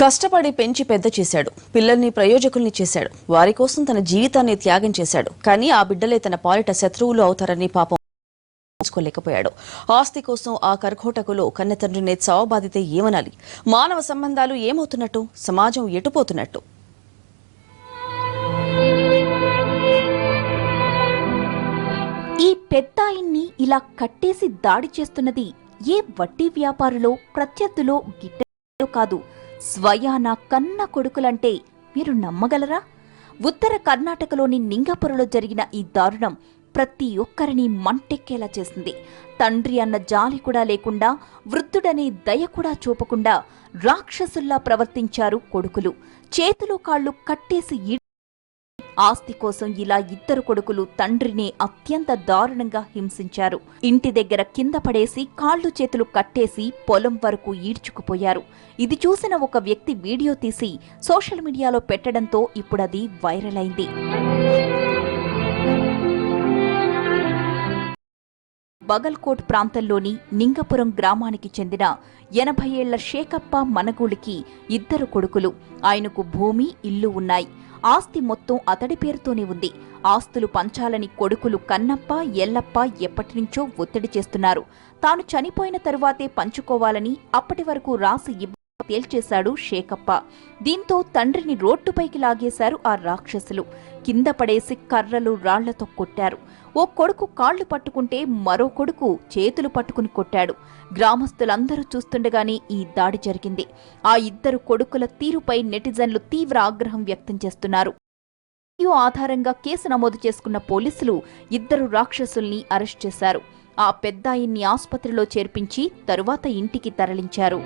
కష్టపడి పెంచి పెద్ద చేశాడు. పిల్లల్ని ప్రయోజకుల్ని చేశాడు. వారి కోసం తన జీవితాన్ని త్యాగం చేశాడు. కానీ ఆ బిడ్డలే తన పాలిట శత్రువులు అవుతారని పాపం తెలుసుకోలేకపోయాడు. ఆస్తి కోసం ఆ కర్కోటకులో కన్నతండ్రిని చావబాధితే ఏమనాలి? మానవ సంబంధాలు ఏమవుతున్నట్టు? సమాజం ఎటుపోతున్నట్టు? ఈ పెద్దాయిన్ని ఇలా కట్టేసి దాడి చేస్తున్నది ఏ వడ్డీ వ్యాపారులో ప్రత్యర్థులో గిట్టలో కాదు. స్వయాన కన్న కొడుకులంటే మీరు నమ్మగలరా? ఉత్తర కర్ణాటకలోని నింగపురలో జరిగిన ఈ దారుణం ప్రతి ఒక్కరిని మంటెక్కేలా చేసింది. తండ్రి అన్న జాలి కూడా లేకుండా వృద్ధుడనే దయ కూడా చూపకుండా రాక్షసుల్లా ప్రవర్తించారు కొడుకులు. చేతులు కాళ్ళు కట్టేసి ఆస్తి కోసం ఇలా ఇద్దరు కొడుకులు తండ్రిని అత్యంత దారుణంగా హింసించారు. ఇంటి దగ్గర కింద పడేసి కాళ్ళు చేతులు కట్టేసి పొలం వరకు ఈడ్చుకుపోయారు. ఇది చూసిన ఒక వ్యక్తి వీడియో తీసి సోషల్ మీడియాలో పెట్టడంతో ఇప్పుడది వైరల్ అయింది. బగల్కోట్ ప్రాంతంలోని నింగపురం గ్రామానికి చెందిన ఎనభై ఏళ్ళ షేకప్ప మనగూలికి ఇద్దరు కొడుకులు. ఆయనకు భూమి ఇల్లు ఉన్నాయి. ఆస్తి మొత్తం అతడి పేరుతోనే ఉంది. ఆస్తులు పంచాలని కొడుకులు కన్నప్ప ఎల్లప్ప ఎప్పటినుంచో ఒత్తిడి చేస్తున్నారు. తాను చనిపోయిన తరువాతే పంచుకోవాలని అప్పటి వరకు రాసి తేల్చేశాడు షేకప్ప దీంతో తండ్రిని రోడ్డుపైకి లాగేశారు ఆ రాక్షసులు. కింద పడేసి కర్రలు రాళ్ళతో కొట్టారు. ఓ కొడుకు కాళ్ళు పట్టుకుంటే మరో కొడుకు చేతులు పట్టుకుని కొట్టాడు. గ్రామస్తులందరూ చూస్తుండగానే ఈ దాడి జరిగింది. ఆ ఇద్దరు కొడుకుల తీరుపై నెటిజన్లు తీవ్ర ఆగ్రహం వ్యక్తం చేస్తున్నారు. వీడియో ఆధారంగా కేసు నమోదు చేసుకున్న పోలీసులు ఇద్దరు రాక్షసుల్ని అరెస్ట్ చేశారు. ఆ పెద్దాయిన్ని ఆసుపత్రిలో చేర్పించి తరువాత ఇంటికి తరలించారు.